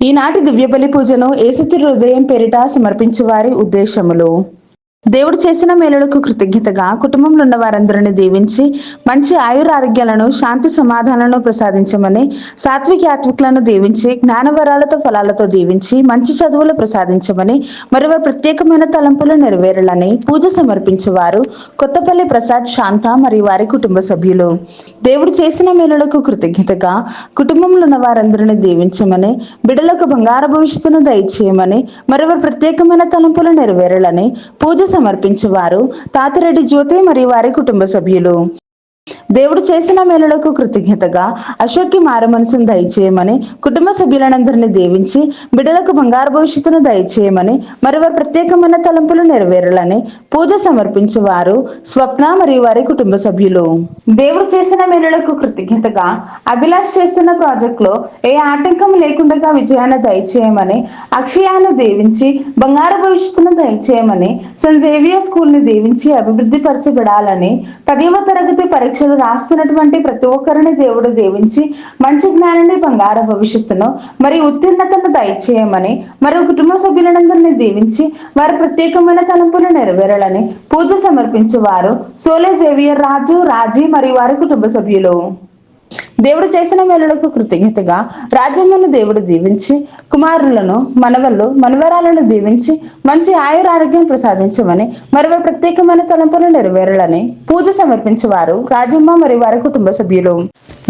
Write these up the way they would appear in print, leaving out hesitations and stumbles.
ఈనాటి దివ్య బలి పూజను యేసుతి హృదయం పేరిట సమర్పించు వారి ఉద్దేశములు. దేవుడు చేసిన మేలులకు కృతజ్ఞతగా కుటుంబంలో ఉన్న వారందరిని దీవించి మంచి ఆయురారోగ్యాలను శాంతి సమాధానాలను ప్రసాదించమని, సాత్విక యాత్వికులను దీవించి జ్ఞానవరాలతో ఫలాలతో దీవించి మంచి చదువులు ప్రసాదించమని, మరి వారి ప్రత్యేకమైన తలంపులు నెరవేరాలని పూజ సమర్పించేవారు కొత్తపల్లి ప్రసాద్, శాంత మరియు వారి కుటుంబ సభ్యులు. దేవుడు చేసిన మేలులకు కృతజ్ఞతగా కుటుంబంలో ఉన్న వారందరిని దీవించమని, బిడ్డలకు బంగారు భవిష్యత్తును దయచేయమని, మరి వారి ప్రత్యేకమైన తలంపులు నెరవేరాలని పూజ సమర్పించేవారు తాతిరెడ్డి జ్యోతి మరియు వారి కుటుంబ సభ్యులు. దేవుడు చేసిన మేలులకు కృతజ్ఞతగా అశోక్కి మారు మనసును దయచేయమని, కుటుంబ సభ్యులందరినీ దీవించి బిడ్డలకు బంగారు భవిష్యత్తును దయచేయమని, మరి వారి ప్రత్యేకమైన తలంపులు నెరవేరాలని పూజ సమర్పించేవారు స్వప్న మరియు వారి కుటుంబ సభ్యులు. దేవుడు చేసిన మేలులకు కృతజ్ఞతగా అభిలాష్ చేస్తున్న ప్రాజెక్ట్ లో ఏ ఆటంకం లేకుండా విజయాన్ని దయచేయమని, అక్షయాన్ని దీవించి బంగారు భవిష్యత్తును దయచేయమని, సెయింట్ జేవియర్ స్కూల్ ని దీవించి అభివృద్ధి పరచబడాలని, 10వ తరగతి పరీక్షలు రాస్తున్నటువంటి ప్రతి ఒక్కరిని దేవుడు దీవించి మంచి జ్ఞానాన్ని, బంగారు భవిష్యత్తును మరియు ఉత్తీర్ణతను దయచేయమని, మరియు కుటుంబ సభ్యులందరినీ దీవించి వారి ప్రత్యేకమైన తలంపులు నెరవేరాలని పూజ సమర్పించేవారు సోలే జేవియర్ రాజు, రాజీ మరియు వారి కుటుంబ సభ్యులు. దేవుడు చేసిన మేలులకు కృతజ్ఞతగా రాజ్యమును దేవుడు దీవించి కుమారులను, మనవళ్ళు, మనవరాలను దీవించి మంచి ఆయురారోగ్యం ప్రసాదించమని, మరి ప్రత్యేకమైన తలంపులు నెరవేరాలని పూజ సమర్పించేవారు రాజమ్మ మరియు వారి కుటుంబ సభ్యులు.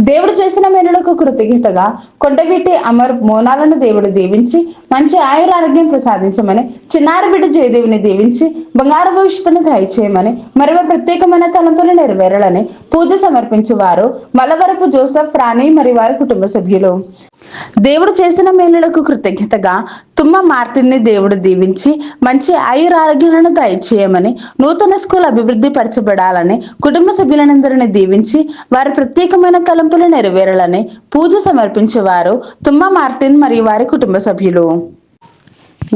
దేవుడు చేసిన మేలులకు కృతజ్ఞతగా కొండవీటి అమర్ మోనాలను దేవుడు దీవించి మంచి ఆయురారోగ్యం ప్రసాదించమని, చిన్నారి బిడ్డ జయదేవిని దీవించి బంగారు భవిష్యత్తును దయచేయమని, మరి ప్రత్యేకమైన తలంపులు నెరవేరాలని పూజ సమర్పించేవారు మలవరపు జోసెఫ్, రాణి మరియు వారి కుటుంబ సభ్యులు. దేవుడు చేసిన మేలులకు కృతజ్ఞతగా తుమ్మ మార్టిన్ ని దేవుడు దీవించి మంచి ఆయురారోగ్యాలను దయచేయమని, నూతన స్కూల్ అభివృద్ధి పరచబడాలని కుటుంబ సభ్యులందరినీ దీవించి వారి ప్రత్యేకమైన తలంపులు నెరవేరాలని పూజ సమర్పించేవారు తుమ్మ మార్టిన్ మరియు వారి కుటుంబ సభ్యులు.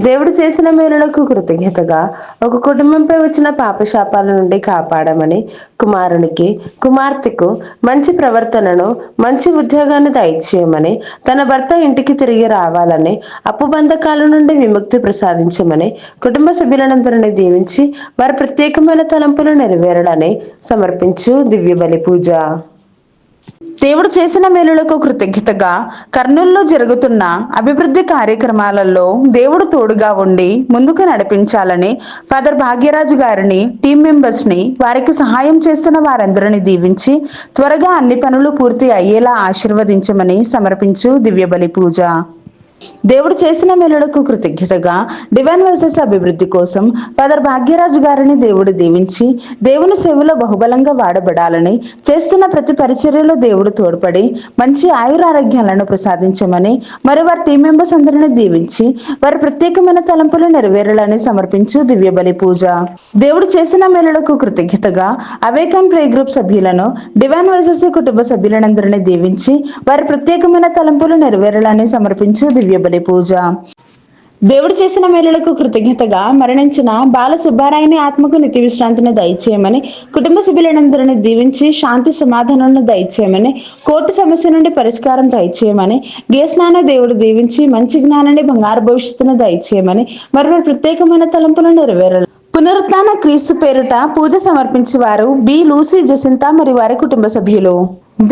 దేవుడు చేసిన మేలులకు కృతజ్ఞతగా ఒక కుటుంబంపై వచ్చిన పాపశాపాల నుండి కాపాడమని, కుమారునికి, కుమార్తెకు మంచి ప్రవర్తనను, మంచి ఉద్యోగాన్ని దయచేయమని, తన భర్త ఇంటికి తిరిగి రావాలని, అప్పు బంధకాల నుండి విముక్తి ప్రసాదించమని కుటుంబ సభ్యులందరినీ దీవించి వారి ప్రత్యేకమైన తలంపులు నెరవేరాలని సమర్పించు దివ్య బలి పూజ. దేవుడు చేసిన మేలులకు కృతజ్ఞతగా కర్నూలులో జరుగుతున్న అభివృద్ధి కార్యక్రమాలలో దేవుడు తోడుగా ఉండి ముందుకు నడిపించాలని ఫాదర్ భాగ్యరాజు గారిని, టీం మెంబర్స్ ని, వారికి సహాయం చేస్తున్న వారందరినీ దీవించి త్వరగా అన్ని పనులు పూర్తి అయ్యేలా ఆశీర్వదించమని సమర్పించు దివ్య బలి పూజ. దేవుడు చేసిన మేలులకు కృతజ్ఞతగా డివైన్ వాయిసెస్ అభివృద్ధి కోసం ఫాదర్ భాగ్యరాజు గారిని దేవుడు దీవించి దేవుని సేవలో బహుబలంగా వాడబడాలని, చేస్తున్న ప్రతి పరిచర్యలో దేవుడు తోడ్పడి మంచి ఆయురారోగ్యాలను ప్రసాదించమని, మరి వారి టీం మెంబర్స్ అందరినీ దీవించి వారి ప్రత్యేకమైన తలంపులు నెరవేరాలని సమర్పించు దివ్య బలి పూజ. దేవుడు చేసిన మేలులకు కృతజ్ఞతగా అవేకన్ ప్రే గ్రూప్ సభ్యులను, డివైన్ వాయిసెస్ కుటుంబ సభ్యులందరినీ దీవించి వారి ప్రత్యేకమైన తలంపులు నెరవేరాలని సమర్పించు దివ్య బలి పూజ. దేవుడు చేసిన మేలులకు కృతజ్ఞతగా మరణించిన బాల సుబ్బారాయని ఆత్మకు నిత్య విశ్రాంతిని దయచేయమని, కుటుంబ సభ్యులందరినీ దీవించి శాంతి సమాధానాలను దయచేయమని, కోర్టు సమస్య నుండి పరిష్కారం దయచేయమని, జ్ఞాన దేవుడు దీవించి మంచి జ్ఞానాన్ని, బంగారు భవిష్యత్తును దయచేయమని, మరి ప్రత్యేకమైన తలంపులు నెరవేరాలి. పునరుత్థాన క్రీస్తు పేరిట పూజ సమర్పించేవారు బి లూసీ, జసింత మరియు వారి కుటుంబ సభ్యులు.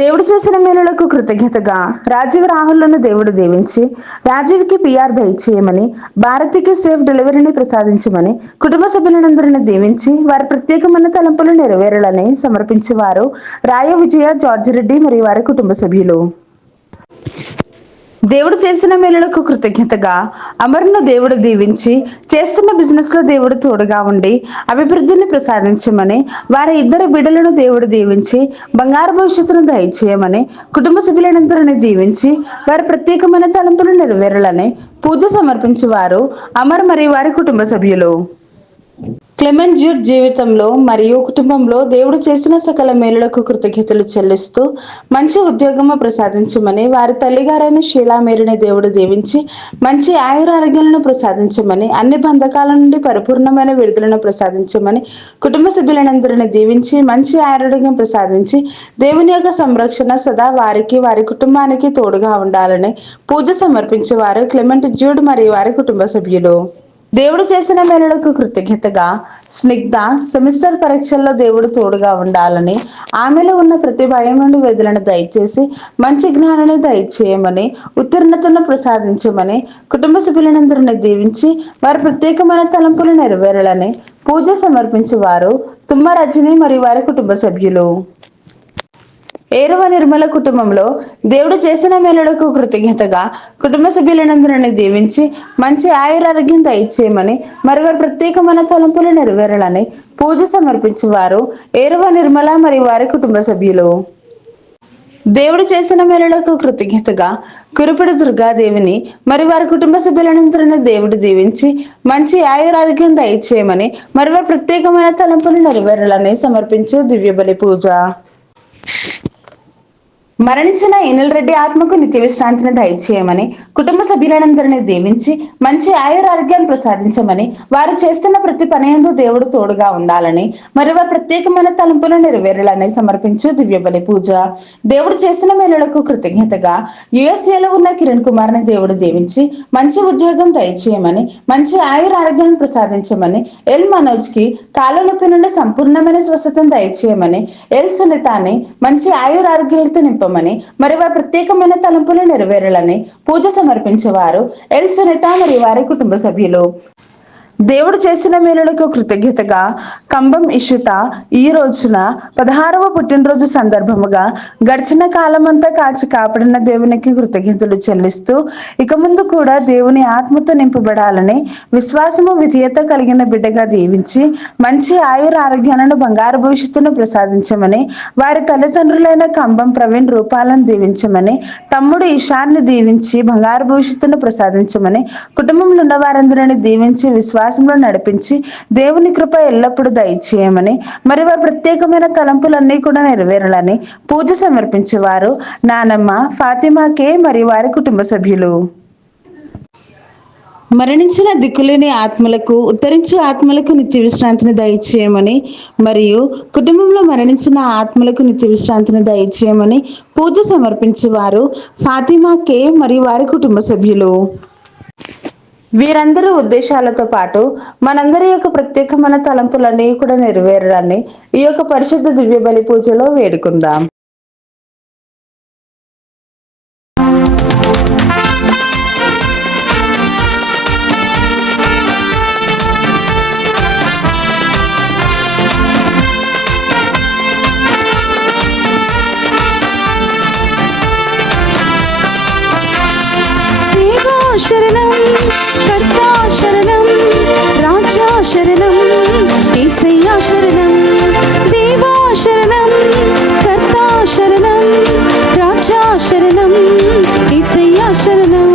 దేవుడు చేసిన మేలులకు కృతజ్ఞతగా రాజీవ్ రాహుల్ను దేవుడు దీవించి రాజీవ్కి పిఆర్ దయచేయమని, భారతికి సేఫ్ డెలివరీని ప్రసాదించమని, కుటుంబ సభ్యులందరినీ దీవించి వారి ప్రత్యేకమైన తలంపులు నెరవేరాలని సమర్పించేవారు రాయ విజయ, జార్జ్ రెడ్డి మరియు వారి కుటుంబ సభ్యులు. దేవుడు చేసిన మేలులకు కృతజ్ఞతగా అమర్ను దేవుడు దీవించి చేస్తున్న బిజినెస్ లో దేవుడు తోడుగా ఉండి అభివృద్ధిని ప్రసాదించమని, వారి 2 బిడ్డలను దేవుడు దీవించి బంగారు భవిష్యత్తును దయచేయమని, కుటుంబ సభ్యులందరినీ దీవించి వారి ప్రత్యేకమైన తలంపులు నెరవేరాలని పూజ సమర్పించేవారు అమర్ మరియు వారి కుటుంబ సభ్యులు. క్లెమెంట్ జ్యూడ్ జీవితంలో మరియు కుటుంబంలో దేవుడు చేసిన సకల మేలులకు కృతజ్ఞతలు చెల్లిస్తూ మంచి ఉద్యోగము ప్రసాదించమని, వారి తల్లిగారైన షీలా మేరీని దేవుడు దీవించి మంచి ఆయురారోగ్యాలను ప్రసాదించమని, అన్ని బంధకాల నుండి పరిపూర్ణమైన విడుదలను ప్రసాదించమని, కుటుంబ సభ్యులందరినీ దీవించి మంచి ఆరోగ్యం ప్రసాదించి దేవుని యొక్క సంరక్షణ సదా వారికి వారి కుటుంబానికి తోడుగా ఉండాలని పూజ సమర్పించేవారు క్లెమెంట్ జ్యూడ్ మరియు వారి కుటుంబ సభ్యులు. దేవుడు చేసిన మేలులకు కృతజ్ఞతగా స్నిగ్ధ సెమిస్టర్ పరీక్షల్లో దేవుడు తోడుగా ఉండాలని, ఆమెలో ఉన్న ప్రతి భయం నుండి విడుదలను దయచేసి మంచి జ్ఞానాన్ని దయచేయమని, ఉత్తీర్ణతను ప్రసాదించమని కుటుంబ సభ్యులందరినీ దీవించి వారి ప్రత్యేకమైన తలంపులు నెరవేరాలని పూజ సమర్పించేవారు తుమ్మ రజని మరియు వారి కుటుంబ సభ్యులు. ఏరువ నిర్మల కుటుంబంలో దేవుడు చేసిన మేలులకు కృతజ్ఞతగా కుటుంబ సభ్యులందరినీ దీవించి మంచి ఆయురారోగ్యం దయచేయమని, మరి వారి ప్రత్యేకమైన తలంపులు నెరవేరాలని పూజ సమర్పించేవారు ఏరువ నిర్మల మరియు వారి కుటుంబ సభ్యులు. దేవుడు చేసిన మేలులకు కృతజ్ఞతగా కురుపిడి దుర్గాదేవిని మరి వారి కుటుంబ సభ్యులందరినీ దేవుడు దీవించి మంచి ఆయురారోగ్యం దయచేయమని, మరి వారి ప్రత్యేకమైన తలంపులు నెరవేరాలని సమర్పించు దివ్య బలి పూజ. మరణించిన ఎనిల్ రెడ్డి ఆత్మకు నిత్య విశ్రాంతిని దయచేయమని, కుటుంబ సభ్యులందరినీ దీవించి మంచి ఆయురారోగ్యాన్ని ప్రసాదించమని, వారు చేస్తున్న ప్రతి పనియందు దేవుడు తోడుగా ఉండాలని, మరి వారి ప్రత్యేకమైన తలంపులు నెరవేరాలని సమర్పించు దివ్య బలి పూజ. దేవుడు చేసిన మేలులకు కృతజ్ఞతగా యుఎస్ఏలో ఉన్న కిరణ్ కుమార్ ని దేవుడు దీవించి మంచి ఉద్యోగం దయచేయమని, మంచి ఆయురారోగ్యాన్ని ప్రసాదించమని, ఎల్ మనోజ్ కి కాళ్ళ నొప్పి నుండి సంపూర్ణమైన స్వస్థతను దయచేయమని, ఎల్ సునీతాని మంచి ఆయురారోగ్యాలతో నింపమని, మరి వారి ప్రత్యేకమైన తలంపులు నెరవేరాలని పూజ సమర్పించేవారు ఎల్ సునీత మరియు వారి కుటుంబ సభ్యులు. దేవుడు చేసిన మేలులకు కృతజ్ఞతగా కంబం ఇషుత ఈ రోజున 16వ పుట్టినరోజు సందర్భముగా గడిచిన కాలమంతా కాచి కాపాడిన దేవునికి కృతజ్ఞతలు చెల్లిస్తూ ఇక ముందు కూడా దేవుని ఆత్మతో నింపబడాలని, విశ్వాసము విధేయత కలిగిన బిడ్డగా దీవించి మంచి ఆయుర ఆరోగ్యాలను బంగారు భవిష్యత్తును ప్రసాదించమని, వారి తల్లిదండ్రులైన కంబం ప్రవీణ్ రూపాలను దీవించమని, తమ్ముడు ఇషాన్ని దీవించి బంగారు భవిష్యత్తును ప్రసాదించమని, కుటుంబంలో ఉన్న వారందరినీ దీవించి విశ్వాసంలో నడిపించి దేవుని కృప ఎల్లప్పుడూ దయచేయమని, మరి వారి ప్రత్యేకమైన తలంపులన్నీ కూడా నెరవేరాలని పూజ సమర్పించేవారు నానమ్మ ఫాతిమా కే మరియు వారి కుటుంబ సభ్యులు. మరణించిన దిక్కులేని ఆత్మలకు ఉత్తరించు ఆత్మలకు నిత్య విశ్రాంతిని దయచేయమని, మరియు కుటుంబంలో మరణించిన ఆత్మలకు నిత్య విశ్రాంతిని దయచేయమని పూజ సమర్పించేవారు ఫాతిమా కే మరియు వారి కుటుంబ సభ్యులు. వీరందరి ఉద్దేశాలతో పాటు మనందరి యొక్క ప్రత్యేకమైన తలంపులన్నీ కూడా నెరవేరాలని ఈ యొక్క పరిశుద్ధ దివ్య బలి పూజలో వేడుకుందాం. శరణం కర్తా శరణం రాజా శరణం యేసయ్యా శరణం దేవా శరణం కర్తా శరణం రాజా శరణం యేసయ్యా శరణం.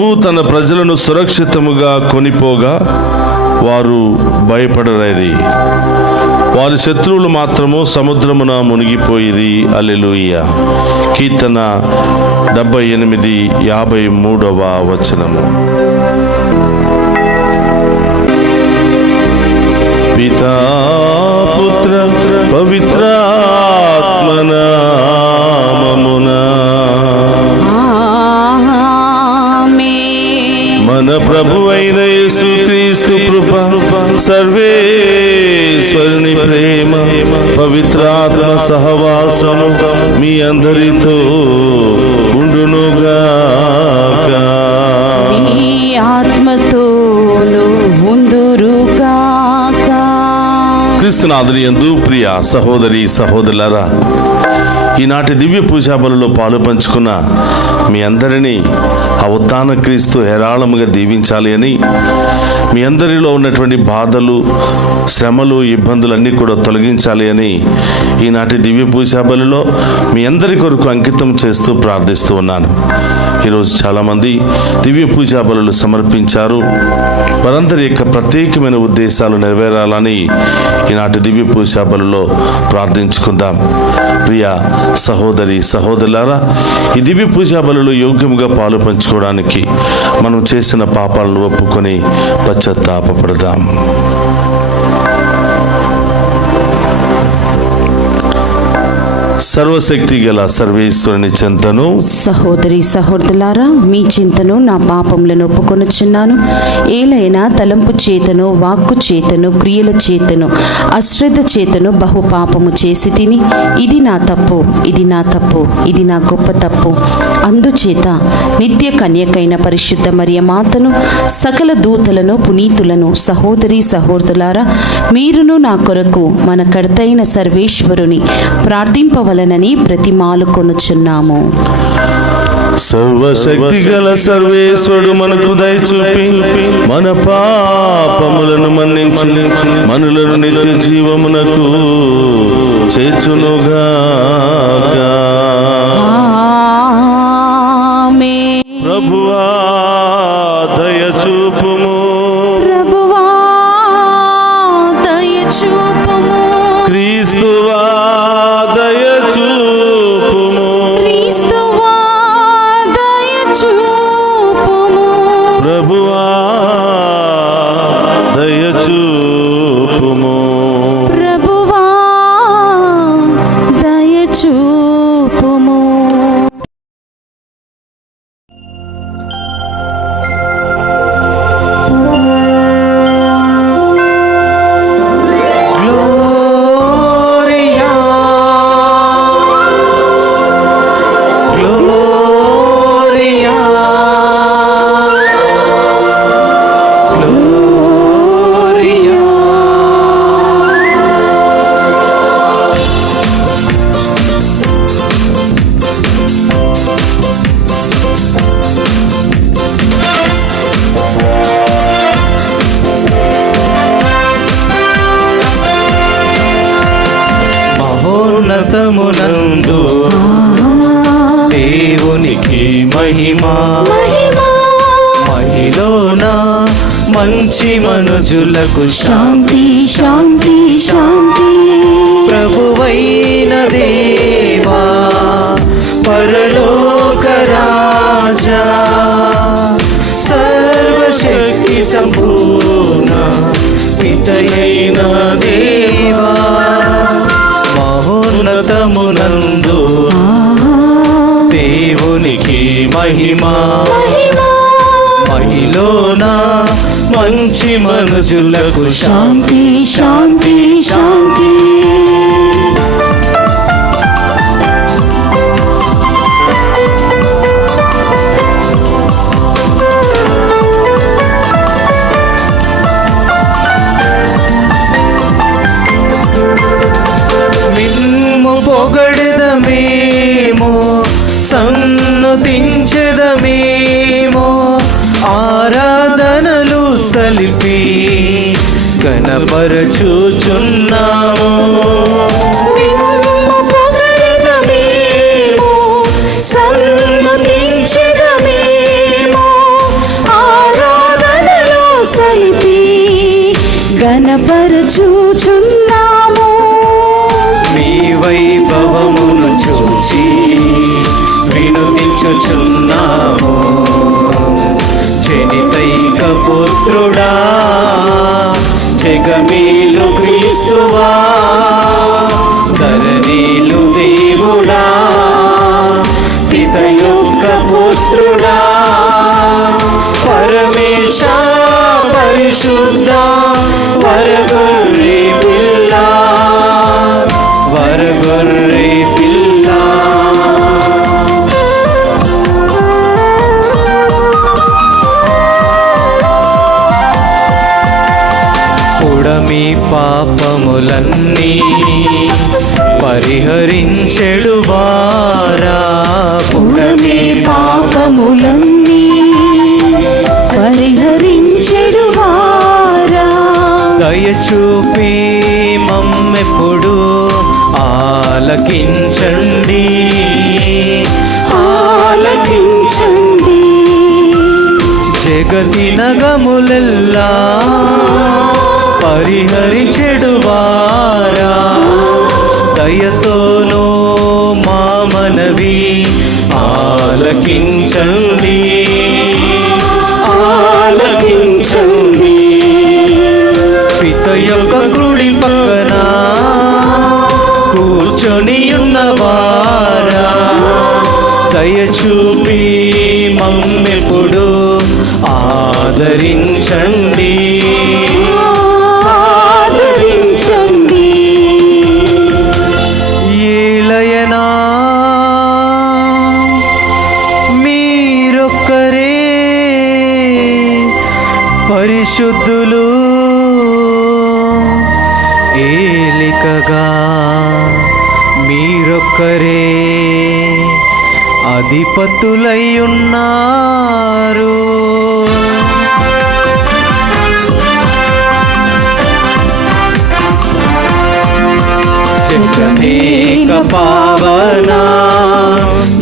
ప్రభువు తన ప్రజలను సురక్షితముగా కొనిపోగా వారు భయపడరైరి. వారి శత్రువులు మాత్రము సముద్రమున మునిగిపోయిరి. హల్లెలూయా. కీర్తన 78:53 పితా పుత్ర పవిత్రాత్మనామమున మన ప్రభు అయిన యేసుక్రీస్తు కృప, సర్వేశ్వరుని ప్రేమ, పవిత్రాత్మ సహవాసము మీ అందరితో ఉండునుగాక. మీ ఆత్మతోను ఉందురుగాక. క్రీస్తునాథుని యందు ప్రియ సహోదరి సహోదరులారా, ఈనాటి దివ్య పూజా బలులో పాలు పంచుకున్న మీ అందరినీ ఆ ఉత్థాన క్రీస్తు హేరాళముగా దీవించాలి అని, మీ అందరిలో ఉన్నటువంటి బాధలు, శ్రమలు, ఇబ్బందులన్నీ కూడా తొలగించాలి అని ఈనాటి దివ్య పూజా బలులో మీ అందరి కొరకు అంకితం చేస్తూ ప్రార్థిస్తూ ఉన్నాను. ఈరోజు చాలామంది దివ్య పూజా బలులు సమర్పించారు. వారందరి యొక్క ప్రత్యేకమైన ఉద్దేశాలు నెరవేరాలని ఈనాటి దివ్య పూజా బలులో ప్రార్థించుకుందాం. ప్రియ సహోదరి సహోదరులారా, ఈ దివ్య పూజా బలులో యోగ్యంగా పాలు పంచుకోవడానికి మనం చేసిన పాపాలను ఒప్పుకొని పశ్చాత్తాపపడదాం. సర్వశక్తి గల సర్వేశ్వరుని చింతను, సహోదరి సహోదరులారా, మీ చింతను నా పాపములను ఒప్పుకొనుచున్నాను. ఏలైనా తలంపు చేతను, వాక్కు చేతను, క్రియల చేతను, అశ్రద్ధ చేతను బహు పాపము చేసి తిని, ఇది నా తప్పు, ఇది నా తప్పు, ఇది నా గొప్ప తప్పు. అందుచేత నిత్య కన్యకైన పరిశుద్ధ మరియ మాతను, సకల దూతలను, పునీతులను, సహోదరి సహోదరులారా, మీరును నా కొరకు మన కర్తైన సర్వేశ్వరుని ప్రార్థింపవలనని బ్రతిమాలు కొనుచున్నాము. సర్వశక్తి గల సర్వేశ్వరుడు మనకు దయచూపి మన పాపములను మన్నించి మనులను నిత్య జీవమునకు చేర్చునుగాక. ఆమేన్. ప్రభువా దయచూపుము, ప్రభువా దయచూపుము, క్రీస్తువా దయచూపుము, క్రీస్తువా దయచూపుము, ప్రభువా దయచూపుము. ప్రభువా దయచూపుము. Gloria, Gloria, మహోన్నతమునందు దేవునికి మహిమా, మహిలోన మంచి మనుజులకు శాంతి శాంతి శాంతి. ప్రభువైన దేవా, పరలోక రాజా, సర్వశక్తి సంపూర్ణ పితయైన దేవా, మహోన్నతమునందు దేవునికి మహిమా, మహిలోన మంచి మనుజులకు శాంతి శాంతి శాంతి. మిమ్ము పొగడదమేమో, సన్నుతించదమేమో, ఆరాధనలు సలిపి గణపరచుచున్నాము. మిమ్ము పొగడెదమేమో, సన్నుతించెదమేమో, గణపరచుచున్నాము. మీ వైభవమును చూచి వినుతించుచున్నాము. జనితైక పుత్రుడా జగమేలు క్రీస్తువా, ధరణీలు దేవుడా పిత యొక్క పుత్రుడా, పరమేశ పరిశుద్ధ వరగొర్రె పిల్ల, వరగొర్రె పిల్ల. పుడమి పాపములన్నీ పరిహరించెడు వారా, పుడమి పాపములన్నీ పరిహరించెడు వారా, దయచూపి మమ్మెప్పుడు ఆలకించండి, ఆలకించండి. జగతి నగములెల్లా పరిహరించెడు వారా, దయతోనో మా మనవి ఆలకించండి, ఆలకించండి. పిత యొక్క కుడి పక్కన కూర్చొని ఉన్నవారా, దయచూపి మమ్మెప్పుడు ఆదరించండి, ఆదరించండి. ఏలయనా మీరొక్కరే పరిశుద్ధులు, ఏలికగా మీరొక్కరే అధిపతులై ఉన్నారు. జగమేక పావన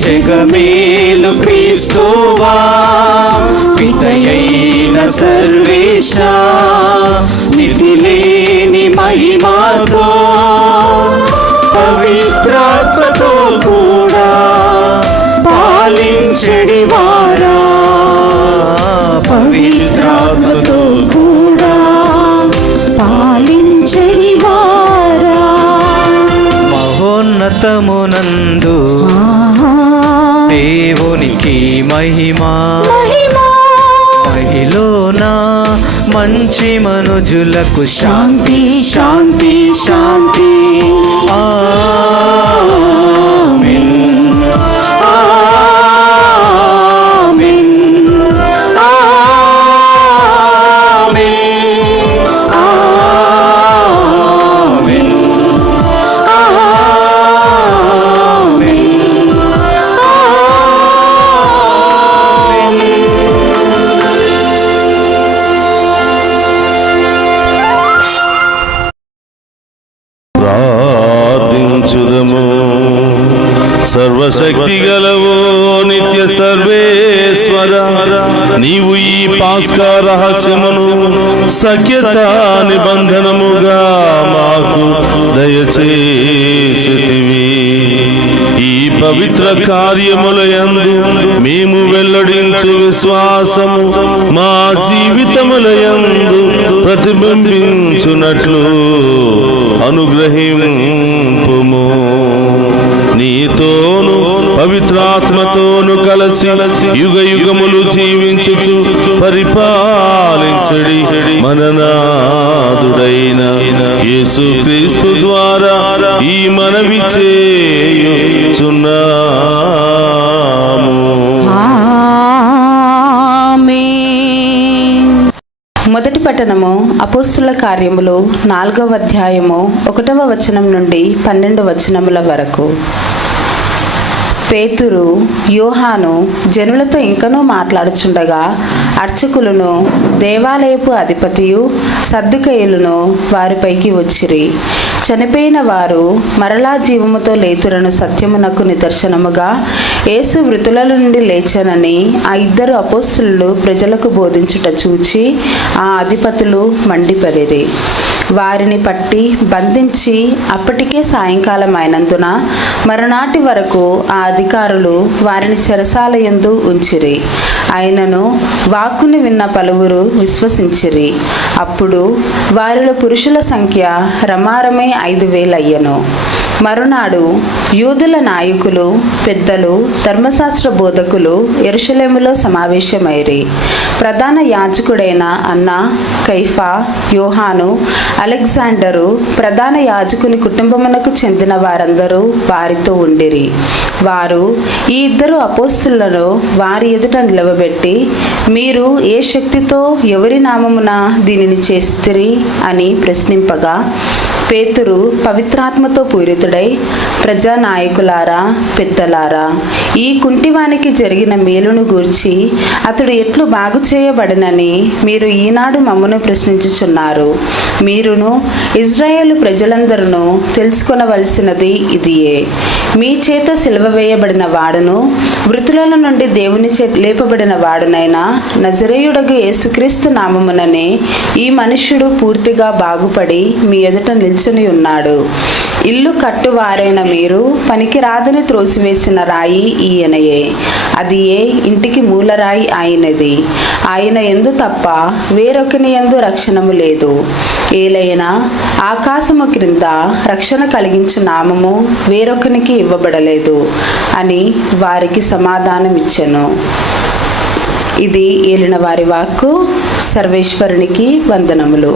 జగమేలు క్రీస్తువా, పితయైన సర్వేశ మితిలేని మహిమతో పవిత్రాత్మతో కూడా పాలించెడి వారా, పవిత్రాత్మతో కూడా పాలించెడి వారా, మహోన్నతమునందు దేవునికి మహిమా, మహిలోన మంచి మనుజులకు శాంతి, శాంతి, శాంతి. ఆమేన్, ఆమేన్, ఆమేన్, ఆమేన్, ప్రార్థించుదము. సర్వశక్తి గలవో నిత్య సర్వేశ్వర, నీవు ఈ పాస్కా రహస్యమును సఖ్యత నిబంధనముగా మాకు దయచేసితివి. ఈ పవిత్ర కార్యములయందు మేము వెల్లడించు విశ్వాసము మా జీవితములయందు ప్రతిబింబించునట్లు అనుగ్రహింపుము. నీతోను పవిత్రాత్మతోను కలసి యుగ యుగములు జీవించుచు పరిపాలించడి మననాథుడైన యేసుక్రీస్తు ద్వారా ఈ మనవి చేయుచున్నాము. ఆమేన్. మొదటి పట్టణము అపోస్తుల కార్యములు 4వ అధ్యాయము 1వ వచనం నుండి 12 వచనముల వరకు. పేతురు యోహాను జనులతో ఇంకనూ మాట్లాడుచుండగా అర్చకులను దేవాలయపు అధిపతియు సద్దుకయ్యులను వారిపైకి వచ్చిరి. చనిపోయిన వారు మరలా జీవముతో లేతురను సత్యమునకు నిదర్శనముగా యేసు మృతుల నుండి లేచనని ఆ ఇద్దరు అపోస్తులు ప్రజలకు బోధించుట చూచి ఆ అధిపతులు మండిపడిరి. వారిని పట్టి బంధించి అప్పటికే సాయంకాలం అయినందున మరునాటి వరకు ఆ అధికారులు వారిని చెరసాలయందు ఉంచిరి. అయినను వాక్కుని విన్న పలువురు విశ్వసించిరి. అప్పుడు వారిలో పురుషుల సంఖ్య రమారమే 5,000 అయ్యెను. మరునాడు యూదుల నాయకులు, పెద్దలు, ధర్మశాస్త్ర బోధకులు యెరూషలేములో సమావేశమైరి. ప్రధాన యాజకుడైన అన్న, కైఫా, యోహాను, అలెగ్జాండరు, ప్రధాన యాజకుని కుటుంబమునకు చెందిన వారందరూ వారితో ఉండిరి. వారు ఈ ఇద్దరు అపోస్తులను వారి ఎదుట నిలవబెట్టి, మీరు ఏ శక్తితో ఎవరి నామమున దీనిని చేస్తిరి అని ప్రశ్నింపగా, పేతురు పవిత్రాత్మతో పూరితుడై, ప్రజానాయకులారా, పెద్దలారా, ఈ కుంటివానికి జరిగిన మేలును గూర్చి అతడు ఎట్లు బాగు చేయబడినని మీరు ఈనాడు మమ్మను ప్రశ్నించుచున్నారు. మీరును ఇజ్రాయేలు ప్రజలందరూ తెలుసుకొనవలసినది ఇదియే. మీ చేత సిలువ వేయబడిన వాడును, మృతుల నుండి దేవుని చేత లేపబడిన వాడునైనా నజరేయుడగు యేసుక్రీస్తు నామముననే ఈ మనుష్యుడు పూర్తిగా బాగుపడి మీ ఎదుట నిల్చుని ఉన్నాడు. ఇల్లు కట్టువారైన మీరు పనికిరాదని త్రోసివేసిన రాయి ఈయనయే. అది ఏ ఇంటికి మూలరాయి అయినది. ఆయన యందు తప్ప వేరొకని యందు రక్షణము లేదు. ఏలైనా ఆకాశము క్రింద రక్షణ కలిగించు నామము వేరొకనికి ఇవ్వబడలేదు అని వారికి సమాధానమిచ్చెను. ఇది ఏలిన వారి వాక్కు. సర్వేశ్వరునికి వందనములు.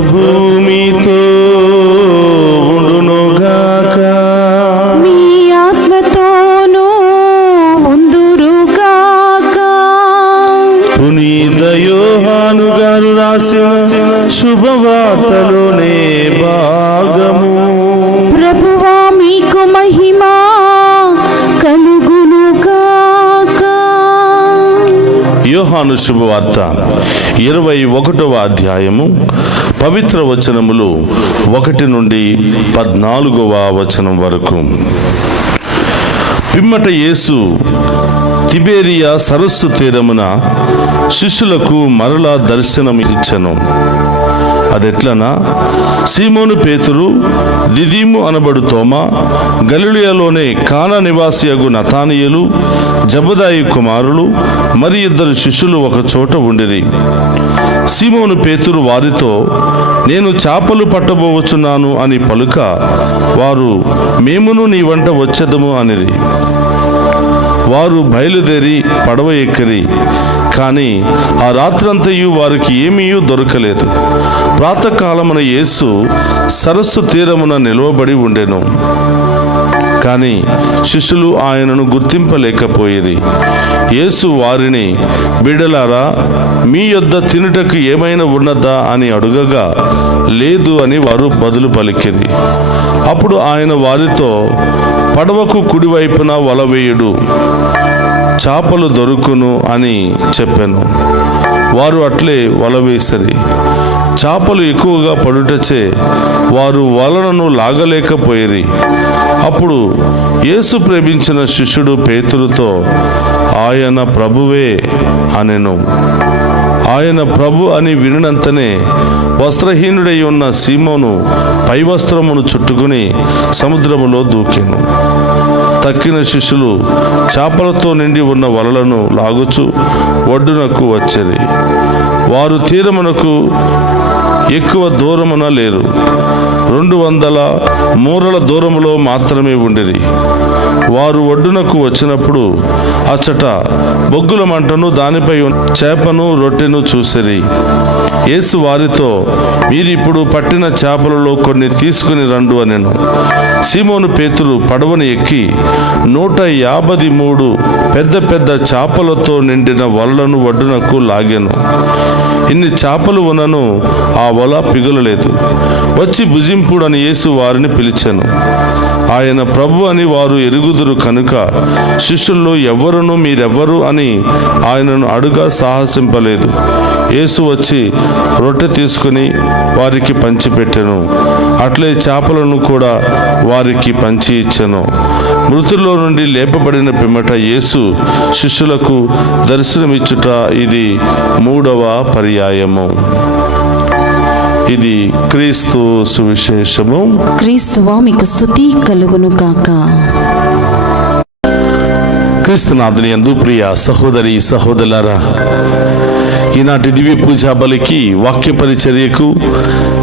ప్రభుమితో ఉండునుగాక. మీ ఆత్మతోనూ ఉందురుగాక. పునీత యోహాను గారు రాసిన శుభవార్తలోనే భాగము. ప్రభువా మీకు మహిమా కలుగునుగాక. యోహాను శుభవార్త 21వ అధ్యాయము పవిత్ర వచనములు 1 నుండి 14వ వచనం వరకు. పిమ్మట యేసు తిబేరియా సరస్సు తీరమున శిష్యులకు మరలా దర్శనమిచ్చెను. అదెట్లనా, సీమోను పేతురు, దిదీము అనబడు తోమా, గలిలయలోనే కానా నివాసియగు నతానియేలు, జబదాయి కుమారులు మరి 2 శిష్యులు ఒక చోట ఉండిరి. సీమోను పేతురు వారితో, నేను చేపలు పట్టబోవచ్చున్నాను అని పలుక, వారు, మేమును నీ వంట వచ్చేదము అనిరి. వారు బయలుదేరి పడవ ఎక్కిరి. కానీ ఆ రాత్రంతయు వారికి ఏమీ దొరకలేదు. ప్రాతకాలమున యేసు సరస్సు తీరమున నిలవబడి ఉండెను. కానీ శిష్యులు ఆయనను గుర్తింపలేకపోయేది. యేసు వారిని, బిడ్డలారా, మీ యొద్ద తినుటకు ఏమైనా ఉన్నదా అని అడుగగా, లేదు అని వారు బదులు పలికిరి. అప్పుడు ఆయన వారితో, పడవకు కుడివైపున వల వేయుడు, చేపలు దొరుకును అని చెప్పాను. వారు అట్లే వల వేసిరి. చేపలు ఎక్కువగా పడుటచే వారు వలలను లాగలేకపోయిరి. అప్పుడు యేసు ప్రేమించిన శిష్యుడు పేతురుతో, ఆయన ప్రభువే అనెను. ఆయన ప్రభు అని వినినంతనే వస్త్రహీనుడై ఉన్న సీమోను పై వస్త్రమును చుట్టుకుని సముద్రములో దూకెను. తక్కిన శిష్యులు చేపలతో నిండి ఉన్న వలలను లాగుచు ఒడ్డునకు వచ్చిరి. వారు తీరమునకు ఎక్కువ దూరమున లేరు, 200 మూరల దూరములో మాత్రమే ఉండిరి. వారు ఒడ్డునకు వచ్చినప్పుడు అచ్చట బొగ్గుల మంటను, దానిపై చేపను, రొట్టెను చూసిరి. యేసు వారితో, మీరిప్పుడు పట్టిన చేపలలో కొన్ని తీసుకుని రండు అనెను. సీమోను పేతురు పడవను ఎక్కి 153 పెద్ద పెద్ద చేపలతో నిండిన వలలను ఒడ్డునకు లాగెను. ఇన్ని చేపలు ఉన్నను ఆ వల పిగులలేదు. వచ్చి భుజింపుడని యేసు వారిని పిలిచెను. ఆయన ప్రభు అని వారు ఎరుగుదురు కనుక శిష్యుల్లో ఎవ్వరును మీరెవ్వరు అని ఆయనను అడుగా సాహసింపలేదు. యేసు వచ్చి రొట్టె తీసుకుని వారికి పంచిపెట్టెను. అట్లే చేపలను కూడా వారికి పంచి ఇచ్చెను. మృతుల్లో నుండి లేపబడిన పిమ్మట యేసు శిష్యులకు దర్శనమిచ్చుట ఇది 3వ పర్యాయము. ఇది క్రీస్తు సువిశేషము. క్రీస్తువా మీకు స్తుతి కలుగును గాక. క్రీస్తునాథుని యందు ప్రియ సహోదరి సహోదరులారా, ఈనాటి దివ్య పూజా బలికి, వాక్య పరిచర్యకు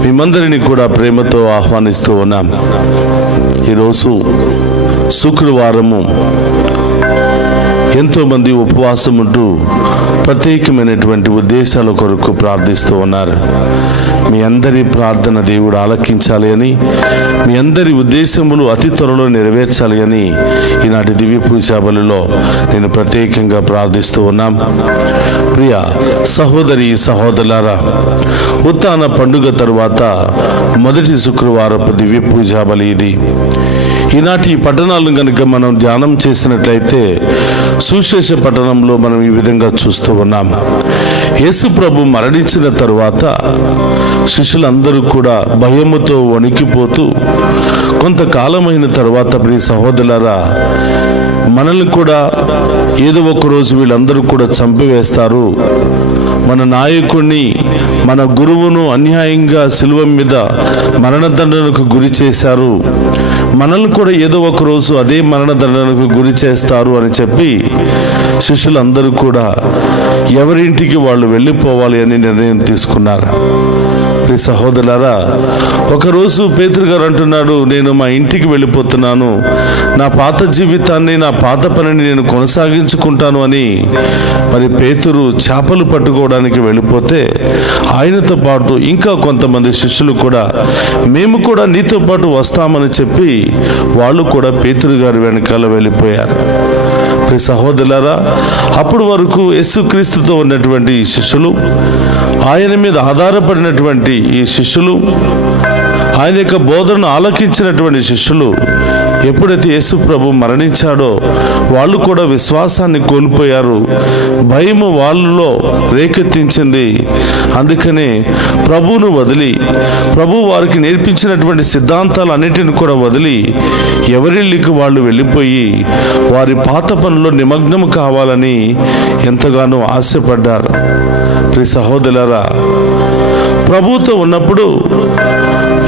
మేమందరినీ కూడా ప్రేమతో ఆహ్వానిస్తూ ఉన్నాం. ఈరోజు శుక్రవారము. ఎంతోమంది ఉపవాసం ఉంటూ ప్రత్యేకమైనటువంటి ఉద్దేశాల కొరకు ప్రార్థిస్తూ ఉన్నారు. మీ అందరి ప్రార్థన దేవుడు ఆలకించాలి అని, మీ అందరి ఉద్దేశములు అతి త్వరలో నెరవేర్చాలి అని ఈనాటి దివ్య పూజా బలిలో నేను ప్రత్యేకంగా ప్రార్థిస్తూ ఉన్నాం. ప్రియ సహోదరి సహోదరులారా, ఉత్థాన పండుగ తరువాత మొదటి శుక్రవారపు దివ్య పూజా బలి ఇది. ఈనాటి ఈ పట్టణాలను కనుక మనం ధ్యానం చేసినట్లయితే సుశేష పట్టణంలో మనం ఈ విధంగా చూస్తూ ఉన్నాం. యేసు ప్రభు మరణించిన తరువాత శిష్యులందరూ కూడా భయముతో వణికిపోతూ, కొంతకాలమైన తరువాత ప్రియ సహోదరులారా, మనల్ని కూడా ఏదో ఒక రోజు వీళ్ళందరూ కూడా చంపివేస్తారు, మన నాయకుడిని, మన గురువును అన్యాయంగా శిలువ మీద మరణదండనకు గురి చేశారు, మనల్ని కూడా ఏదో ఒక రోజు అదే మరణదండనకు గురి చేస్తారు అని చెప్పి శిష్యులందరూ కూడా ఎవరింటికి వాళ్ళు వెళ్ళిపోవాలి అని నిర్ణయం తీసుకున్నారు. ప్రియ సహోదరులారా, ఒకరోజు పేతురు గారు అంటున్నాడు, నేను మా ఇంటికి వెళ్ళిపోతున్నాను, నా పాత జీవితాన్ని, నా పాత పనిని నేను కొనసాగించుకుంటాను అని మరి పేతురు చేపలు పట్టుకోవడానికి వెళ్ళిపోతే ఆయనతో పాటు ఇంకా కొంతమంది శిష్యులు కూడా మేము కూడా నీతో పాటు వస్తామని చెప్పి వాళ్ళు కూడా పేతురు గారి వెనకాల వెళ్ళిపోయారు. ప్రియ సహోదరులారా, అప్పుడు వరకు యేసుక్రీస్తుతో ఉన్నటువంటి ఈ శిష్యులు, ఆయన మీద ఆధారపడినటువంటి ఈ శిష్యులు, ఆయన యొక్క బోధనను ఆలకించినటువంటి శిష్యులు ఎప్పుడైతే యేసు ప్రభు మరణించాడో వాళ్ళు కూడా విశ్వాసాన్ని కోల్పోయారు. భయము వాళ్ళలో రేకెత్తించింది. అందుకనే ప్రభువును వదిలి, ప్రభు వారికి నేర్పించినటువంటి సిద్ధాంతాలన్నిటిని కూడా వదిలి ఎవరిళ్ళకి వాళ్ళు వెళ్ళిపోయి వారి పాత పనుల్లో నిమగ్నం కావాలని ఎంతగానో ఆశపడ్డారు. ప్రియ సహోదరులారా, ప్రభువుతో ఉన్నప్పుడు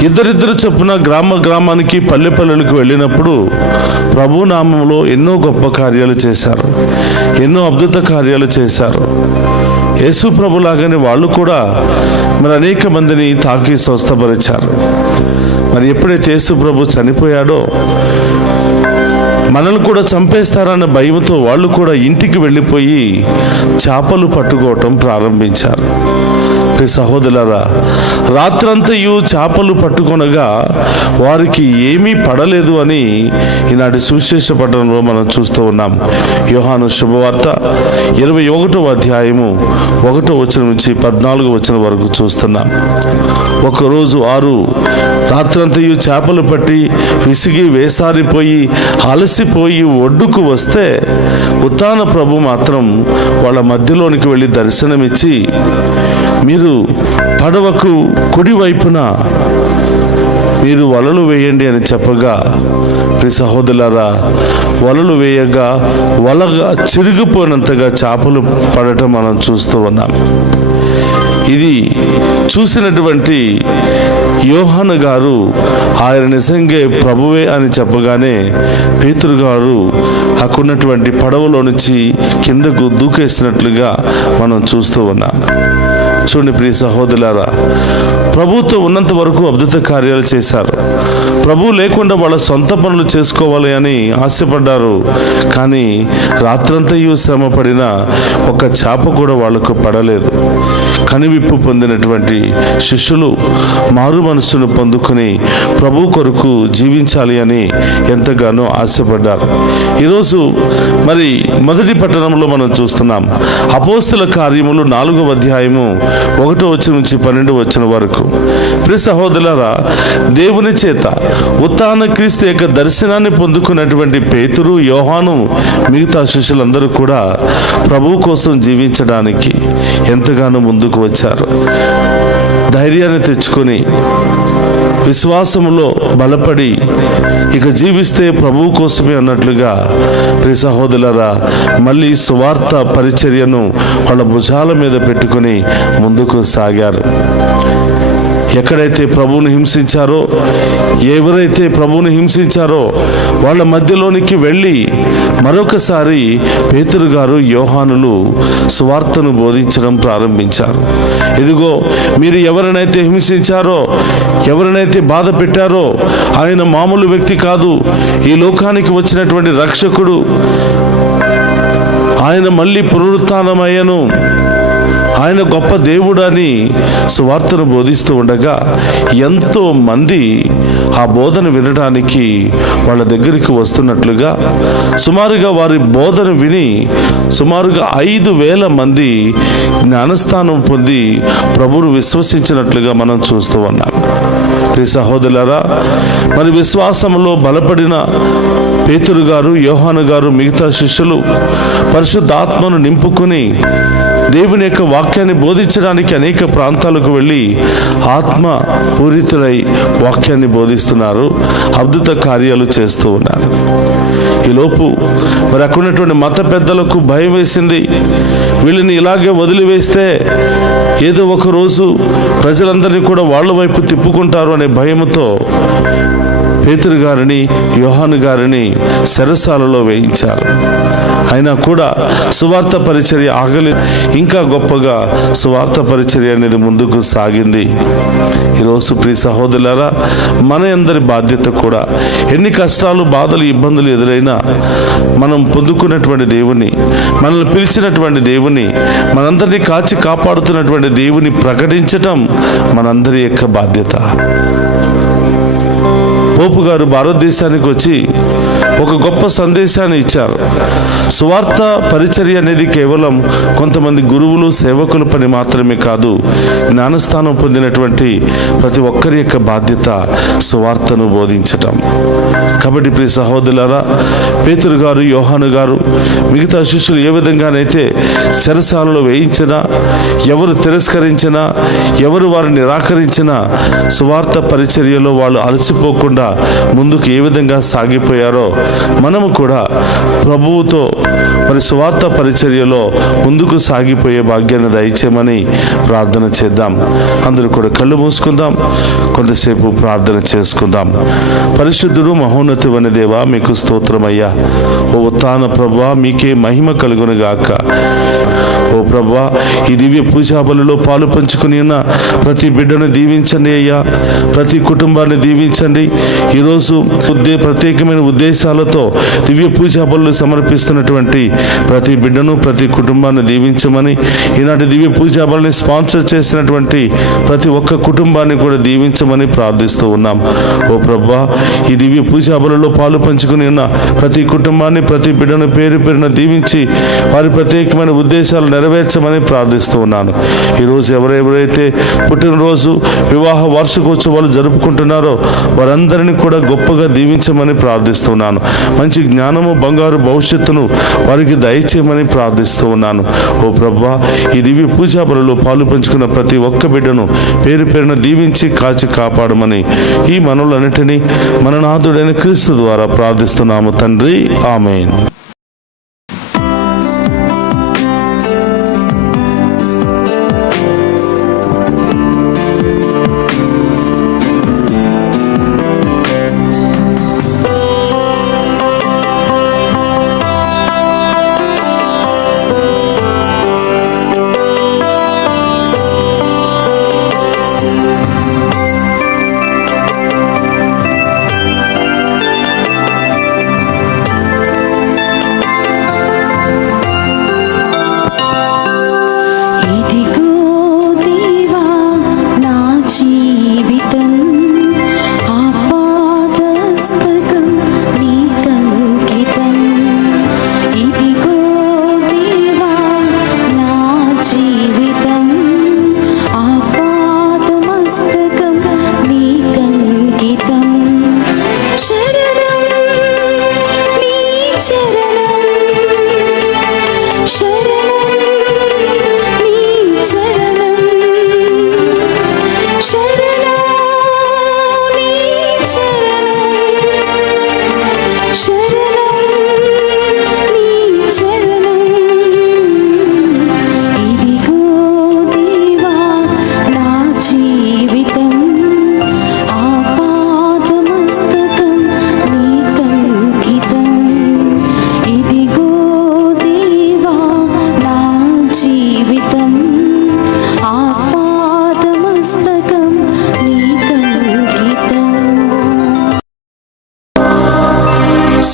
ఇద్దరిద్దరు చొప్పున గ్రామానికి పల్లెలకు వెళ్ళినప్పుడు ప్రభు నామంలో ఎన్నో గొప్ప కార్యాలు చేశారు, ఎన్నో అద్భుత కార్యాలు చేశారు. యేసు ప్రభు లాగానే వాళ్ళు కూడా మరి అనేక మందిని తాకి స్వస్థపరిచారు. మరి ఎప్పుడైతే యేసు ప్రభు చనిపోయాడో మనల్ని కూడా చంపేస్తారన్న భయంతో వాళ్ళు కూడా ఇంటికి వెళ్ళిపోయి చేపలు పట్టుకోవటం ప్రారంభించారు. ప్రియ సహోదరులారా, రాత్రంతయు చేపలు పట్టుకొనగా వారికి ఏమీ పడలేదు అని ఈనాటి సువిశేష పట్టణంలో మనం చూస్తూ ఉన్నాం. యోహాను శుభవార్త 21వ అధ్యాయము 1వ వచనం నుంచి 14వ వచనం వరకు చూస్తున్నాం. ఒకరోజు వారు రాత్రంతయు చేపలు పట్టి విసిగి వేసారిపోయి అలసిపోయి ఒడ్డుకు వస్తే ఉత్థాన ప్రభు మాత్రం వాళ్ళ మధ్యలోనికి వెళ్ళి దర్శనమిచ్చి, మీరు పడవకు కుడి వైపున మీరు వలలు వేయండి అని చెప్పగా, ప్రియ సహోదరులారా, వలలు వేయగా వలగా చిరిగిపోయినంతగా చేపలు పడటం మనం చూస్తూ ఉన్నాం. ఇది చూసినటువంటి యోహాను గారు ఆయన నిజంగా ప్రభువే అని చెప్పగానే పేతురు గారు అక్కడున్నటువంటి పడవలో నుంచి కిందకు దూకేసినట్లుగా మనం చూస్తూ ఉన్నాం. చూడండి ప్రియ సహోదరులారా, ప్రభువుతో ఉన్నంత వరకు అద్భుత కార్యాలు చేశారు. ప్రభు లేకుండా వాళ్ళ సొంత పనులు చేసుకోవాలి అని ఆశపడ్డారు. కానీ రాత్రంతయు శ్రమ పడిన ఒక చేప కూడా వాళ్లకు పడలేదు. కనువిప్పు పొందినటువంటి శిష్యులు మారు మనస్సును పొందుకొని ప్రభు కొరకు జీవించాలి అని ఎంతగానో ఆశపడ్డారు. ఈరోజు మరి మొదటి పట్టణంలో మనం చూస్తున్నాం. అపోస్తల కార్యములు 4వ అధ్యాయము 1వ వచనం నుంచి 12వ వచనం వరకు. ప్రియ సహోదరులారా, దేవుని చేత ఉత్థాన క్రీస్తు యొక్క దర్శనాన్ని పొందుకున్నటువంటి పేతురు, యోహాను, మిగతా శిష్యులందరూ కూడా ప్రభు కోసం జీవించడానికి ఎంతగానో ముందుకు వచ్చారు. ధైర్యాన్ని తెచ్చుకొని విశ్వాసములో బలపడి ఇక జీవిస్తే ప్రభువు కోసమే అన్నట్లుగా ప్రియ సహోదరులారా మళ్ళీ సువార్త పరిచర్యను వాళ్ళ భుజాల మీద పెట్టుకొని ముందుకు సాగారు. ఎక్కడైతే ప్రభువుని హింసించారో, ఎవరైతే ప్రభువుని హింసించారో వాళ్ళ మధ్యలోనికి వెళ్ళి మరొకసారి పేతురు గారు, యోహానులు సువార్తను బోధించడం ప్రారంభించారు. ఇదిగో, మీరు ఎవరినైతే హింసించారో, ఎవరినైతే బాధ పెట్టారో ఆయన మామూలు వ్యక్తి కాదు, ఈ లోకానికి వచ్చినటువంటి రక్షకుడు. ఆయన మళ్ళీ పునరుత్థానమయ్యను, ఆయన గొప్ప దేవుడు అని సువార్తను బోధిస్తూ ఉండగా ఎంతో మంది ఆ బోధన వినడానికి వాళ్ళ దగ్గరికి వస్తున్నట్లుగా సుమారుగా వారి బోధన విని సుమారుగా 5,000 మంది జ్ఞానస్థానం పొంది ప్రభువును విశ్వసించినట్లుగా మనం చూస్తూ ఉన్నాం. ప్రియ సహోదరులారా, మరి విశ్వాసంలో బలపడిన పేతురు గారు, యోహాను గారు, మిగతా శిష్యులు పరిశుద్ధాత్మను నింపుకొని దేవుని యొక్క వాక్యాన్ని బోధించడానికి అనేక ప్రాంతాలకు వెళ్ళి ఆత్మ పూరితులై వాక్యాన్ని బోధిస్తున్నారు, అద్భుత కార్యాలు చేస్తూ ఉన్నారు. ఈలోపు మరి అక్కడ ఉన్నటువంటి మత పెద్దలకు భయం వేసింది. వీళ్ళని ఇలాగే వదిలివేస్తే ఏదో ఒక రోజు ప్రజలందరినీ కూడా వాళ్ళ వైపు తిప్పుకుంటారు అనే భయంతో పేతురు గారిని, యోహాను గారిని చెరసాలలో వేయించారు. అయినా కూడా సువార్త పరిచర్య ఆగలేదు. ఇంకా గొప్పగా సువార్త పరిచర్య అనేది ముందుకు సాగింది. ఈరోజు ప్రియ సహోదరులారా, మన అందరి బాధ్యత కూడా ఎన్ని కష్టాలు, బాధలు, ఇబ్బందులు ఎదురైనా మనం పొందుకున్నటువంటి దేవుని, మనల్ని పిలిచినటువంటి దేవుని, మనందరినీ కాచి కాపాడుతున్నటువంటి దేవుని ప్రకటించటం మనందరి యొక్క బాధ్యత. పోపు గారు భారతదేశానికి వచ్చి ఒక గొప్ప సందేశాన్ని ఇచ్చారు. సువార్త పరిచర్య అనేది కేవలం కొంతమంది గురువులు, సేవకుల పని మాత్రమే కాదు. జ్ఞానస్థానం పొందినటువంటి ప్రతి ఒక్కరి యొక్క బాధ్యత సువార్తను బోధించటం. కాబట్టి ప్రియ సహోదరులారా, పేతురు గారు, యోహాను గారు, మిగతా శిష్యులు ఏ విధంగానైతే చెరసాలలో వేయించినా, ఎవరు తిరస్కరించినా, ఎవరు వారిని నిరాకరించినా, సువార్త పరిచర్యలో వాళ్ళు అలసిపోకుండా ముందుకు ఏ విధంగా సాగిపోయారో మనము కూడా ప్రభువుతో మరి సువార్త పరిచర్యలో ముందుకు సాగిపోయే భాగ్యాన్ని దయచేయమని ప్రార్థన చేద్దాం. అందరూ కూడా కళ్ళు మూసుకుందాం, కొంతసేపు ప్రార్థన చేసుకుందాం. పరిశుద్ధుడు, మహోన్నతుడైన దేవా, మీకు స్తోత్రమయ్యా. ఓ ఉత్థాన ప్రభువా, మీకే మహిమ కలుగునుగాక. ఓ ప్రభువా, ఈ దివ్య పూజా బలిలో పాలు పంచుకుని ఉన్న ప్రతి బిడ్డను దీవించండి అయ్యా. ప్రతి కుటుంబాన్ని దీవించండి. ఈరోజు ప్రత్యేకమైన ఉద్దేశాలతో దివ్య పూజా బలులు సమర్పిస్తున్నటువంటి ప్రతి బిడ్డను, ప్రతి కుటుంబాన్ని దీవించమని, ఈనాటి దివ్య పూజా బలిని స్పాన్సర్ చేసినటువంటి ప్రతి ఒక్క కుటుంబాన్ని కూడా దీవించమని ప్రార్థిస్తూ ఉన్నాం. ఓ ప్రభువా, ఈ దివ్య పూజా బలిలో పాలు పంచుకుని ఉన్న ప్రతి కుటుంబాన్ని, ప్రతి బిడ్డను పేరు పేరున దీవించి వారి ప్రత్యేకమైన ఉద్దేశాలు నెరవేర్చమని ప్రార్థిస్తూ ఉన్నాను. ఈరోజు ఎవరెవరైతే పుట్టినరోజు, వివాహ వార్షికోత్సవాలు జరుపుకుంటున్నారో వారందరినీ కూడా గొప్పగా దీవించమని ప్రార్థిస్తున్నాను. మంచి జ్ఞానము, బంగారు భవిష్యత్తును వారికి దయచేయమని ప్రార్థిస్తూ ఉన్నాను. ఓ ప్రభువా, ఈ దివ్య పూజా బలిలో పాలు పంచుకున్న ప్రతి ఒక్క బిడ్డను పేరు పేరున దీవించి కాచి కాపాడమని ఈ మనవులన్నిటినీ మన నాథుడైన క్రీస్తు ద్వారా ప్రార్థిస్తున్నాము తండ్రి. ఆమేన్.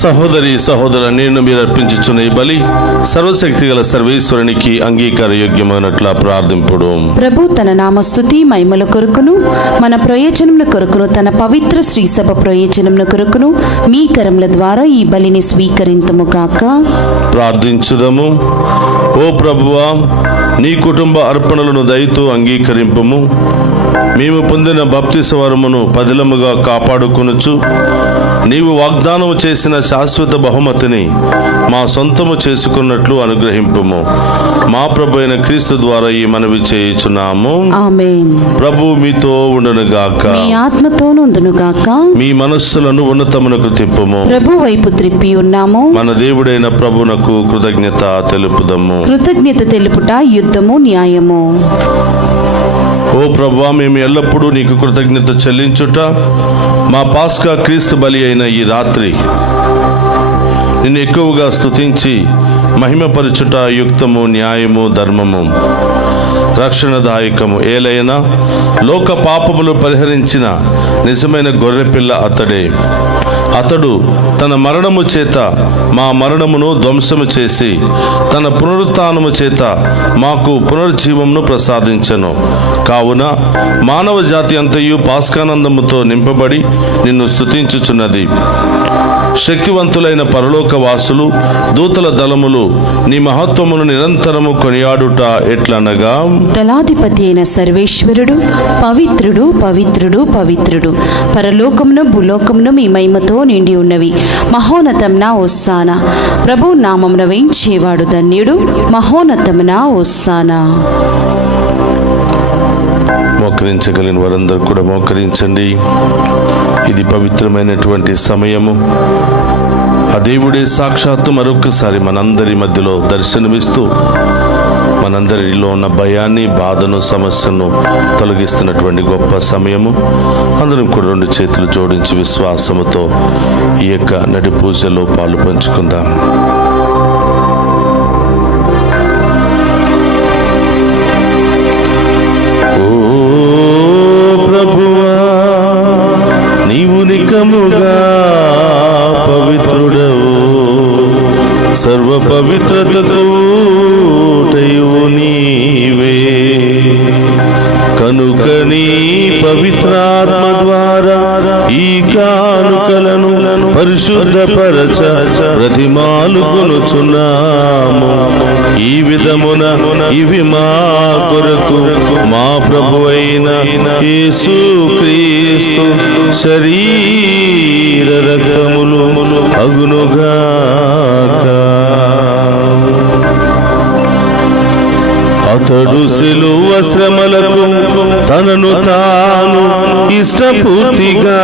సహోదరి సహోదర, నేను మీరు అర్పించుచున్న ఈ బలి సర్వశక్తి గల సర్వేశ్వరునికి అంగీకార యోగ్యమైనట్ల ప్రార్థింపుడు. ప్రభు తన నామస్తుతి మహిమల కొరకును మన ప్రయోజనముల కొరకును తన పవిత్ర శ్రీ సభ ప్రయోజనముల కొరకును మీ కరముల ద్వారా ఈ బలిని స్వీకరింతుము కాక. ప్రార్థించుదము. ఓ ప్రభువా, నీ కుటుంబ అర్పణలను దయతో అంగీకరింపము. మేము పొందిన బాప్తిస్వరమును పదిలముగా కాపాడుకొనుచు నీవు వాగ్దానము చేసిన శాశ్వత బహుమతిని మా సొంతము చేసుకున్నట్లు అనుగ్రహింపుము. మా ప్రభు అయిన క్రీస్తు ద్వారా ఈ మనవి చేయుచున్నాము. ఆమేన్. ప్రభు మీతో ఉండునుగాక, మీ ఆత్మతోను ఉండునుగాక. మీ మనస్సులను ఉన్నతమునకు తిప్పుము. ప్రభు వైపు త్రిప్పి ఉన్నాము. మన దేవుడైన ప్రభునకు కృతజ్ఞత తెలుపుదము. కృతజ్ఞత తెలుపుట యుద్ధము న్యాయము. ఓ ప్రభువా, మేము ఎల్లప్పుడూ నీకు కృతజ్ఞత చెల్లించుట మా పాస్కా క్రీస్తు బలి అయిన ఈ రాత్రి నిన్ను ఎక్కువగా స్తుతించి మహిమపరచుట యుక్తము, న్యాయము, ధర్మము, రక్షణదాయకము. ఏలైనా లోక పాపములు పరిహరించిన నిజమైన గొర్రెపిల్ల అతడే. అతడు తన మరణము చేత మా మరణమును ధ్వంసము చేసి తన పునరుత్థానము చేత మాకు పునర్జీవమును ప్రసాదించెను. కావున మానవ జాతి అంతయు పాస్కానందముతో నింపబడి నిన్ను స్తుతించుచున్నది. శక్తివంతులైన పరలోక వాసులు, దూతల దళములు నీ మహత్వమును నిరంతరము కొనియాడుట ఎట్లనగా, దళాధిపతి అయిన సర్వేశ్వరుడు పవిత్రుడు, పవిత్రుడు, పవిత్రుడు. పరలోకమును భూలోకమును మీ మహిమతో నిండి ఉన్నవి. మహోన్నతమున హోసానా. ప్రభు నామమున వేయించేవాడు ధన్యుడు. మహోన్నతమున హోసానా. మోకరించగలిగిన వారందరూ కూడా మోకరించండి. ఇది పవిత్రమైనటువంటి సమయము. ఆ దేవుడే సాక్షాత్తు మరొకసారి మనందరి మధ్యలో దర్శనమిస్తూ మనందరిలో ఉన్న భయాన్ని, బాధను, సమస్యను తొలగిస్తున్నటువంటి గొప్ప సమయము. అందరం కూడా రెండు చేతులు జోడించి విశ్వాసముతో ఈ యొక్క నడి పూజలో పాలు పంచుకుందాం. పవిత్రుడవు, సర్వ పవిత్రతకు నీవే. కనుక నీ పవిత్రాత్మ ద్వారా ఈ కానుకలను పరిశుద్ధపరచ ప్రతిమాలుకొనుచున్నాము. ఈ విధమున ఇవి మా కొరకు మా ప్రభువైన యేసుక్రీస్తు శరీర రక్తములు అగునుగాక. అతడు సిలువ శ్రమలకు తనను తాను ఇష్టపూర్తిగా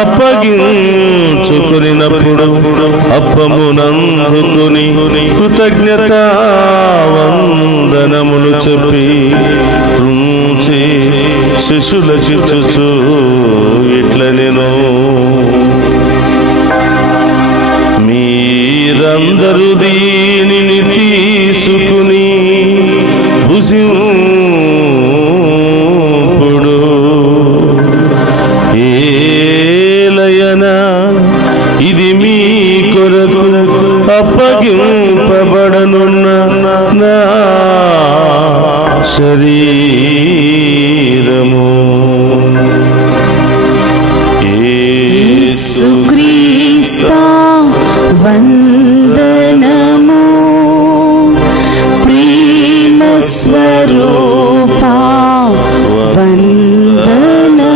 అప్పగించుకునినప్పుడు అప్పమునందుకుని కృతజ్ఞతా వందనములు చెప్పి త్రుంచి శిష్యులకిచ్చుచు ఇట్లనెను, మీరందరూ దీనిని తీసుకుని భుజింపుడు. ఏలయనా ఇది మీ కొరకు అప్పగింపబడనున్న నా శరీరము. యేసుక్రీస్తు వందనము. ప్రేమ స్వరూపా వందనము.